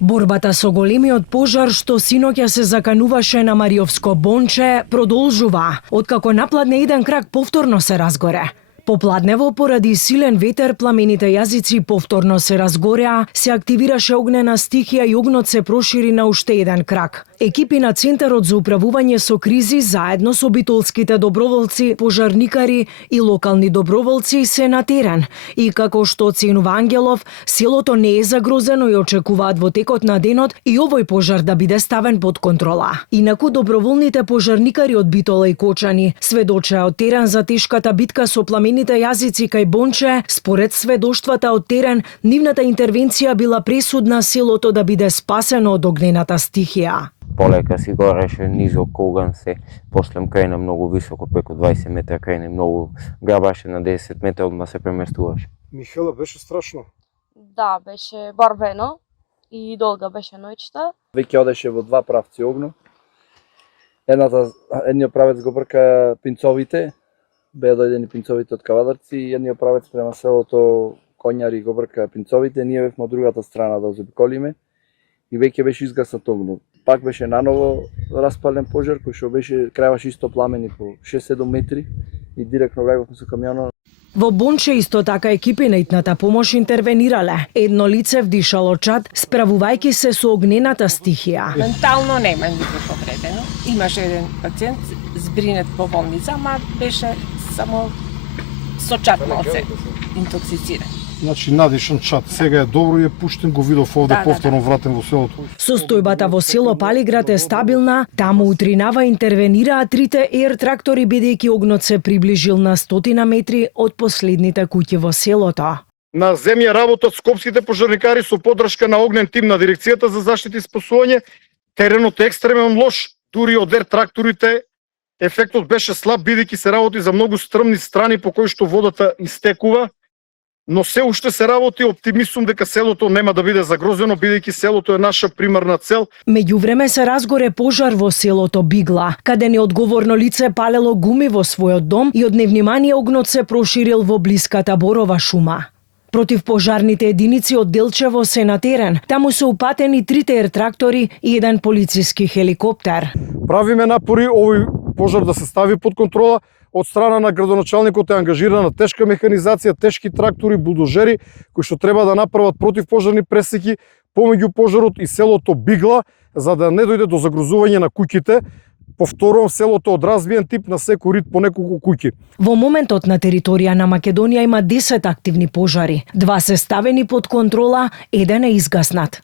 Борбата со големиот пожар што синоќа се закануваше на Мариовско Бонче продолжува, откако напладне еден крак повторно се разгоре. Попладнево, поради силен ветер, пламените јазици повторно се разгореа, се активираше огнена стихија и огнот се прошири на уште еден крак. Екипи на Центарот за управување со кризи заедно со битолските доброволци, пожарникари и локални доброволци се на терен. И како што оценува Ангелов, селото не е загрозено и очекуваат во текот на денот и овој пожар да биде ставен под контрола. Инаку доброволните пожарникари од Битола и Кочани сведочеа од терен за тешката битка со пламените јазици кај Бонче. Според сведоштвата од терен, нивната интервенција била пресудна селото да биде спасено од огнената стихија. Полека си гореше низок оган се, после крајна многу високо, преку 20 метра, крајна многу грабаше на 10 метра, одма се преместуваше. Михела, беше страшно. Да, беше барвено и долга беше ноќта. Веќе одеше во два правци огно. Едниот правец го брка пинцовите, беа дојдени пинцовите од Кавадарци, и едниот правец према селото Коњари го брка пинцовите, ние бевме од другата страна да заобиколиме и веќе беше изгаснат огно. Пак беше наново распален пожар кој што беше крајваше исто пламени по 6-7 метри и директно беговме со камионот. Во Бонче исто така екипи на итната помош интервенирале. Едно лице вдишало чад, справувајќи се со огнената стихија. Ментално нема никако повредено. Имаше еден пациент збринет во болница, ама беше само со чад малце интоксициран. Значи надишан чад. Сега е добро и е пуштен, го видов овде повторно вратен во селото. Состојбата во село Палиград е стабилна, таму утринава интервенираа трите ер трактори бидејќи огнот се приближил на 100 метри од последните куќи во селото. На земја работат скопските пожарникари со поддршка на огнен тим на дирекцијата за заштита и спасување. Теренот е екстремно лош, дури од ер тракторите ефектот беше слаб бидејќи се работи за многу стрмни страни по кои што водата истекува. Но се уште се работи, оптимист сум дека селото нема да биде загрозено, бидејќи селото е наша примарна цел. Меѓувреме се разгоре пожар во селото Бигла, каде неодговорно лице палело гуми во својот дом и од невнимание огнот се проширил во блиската Борова шума. Противпожарните единици од Делчево се на терен. Таму се упатени 3 ер трактори и еден полициски хеликоптер. Правиме напори овој пожар да се стави под контрола. Од страна на градоначалникот е ангажирана тешка механизација, тешки трактори, булдозери, кои што треба да направат противпожарни пресеки помеѓу пожарот и селото Бигла, за да не дојде до загрозување на куќите. Повторувам, селото од разбиен тип на секој рид по неколку куќи. Во моментот на територија на Македонија има 10 активни пожари. 2 се ставени под контрола, еден е изгаснат.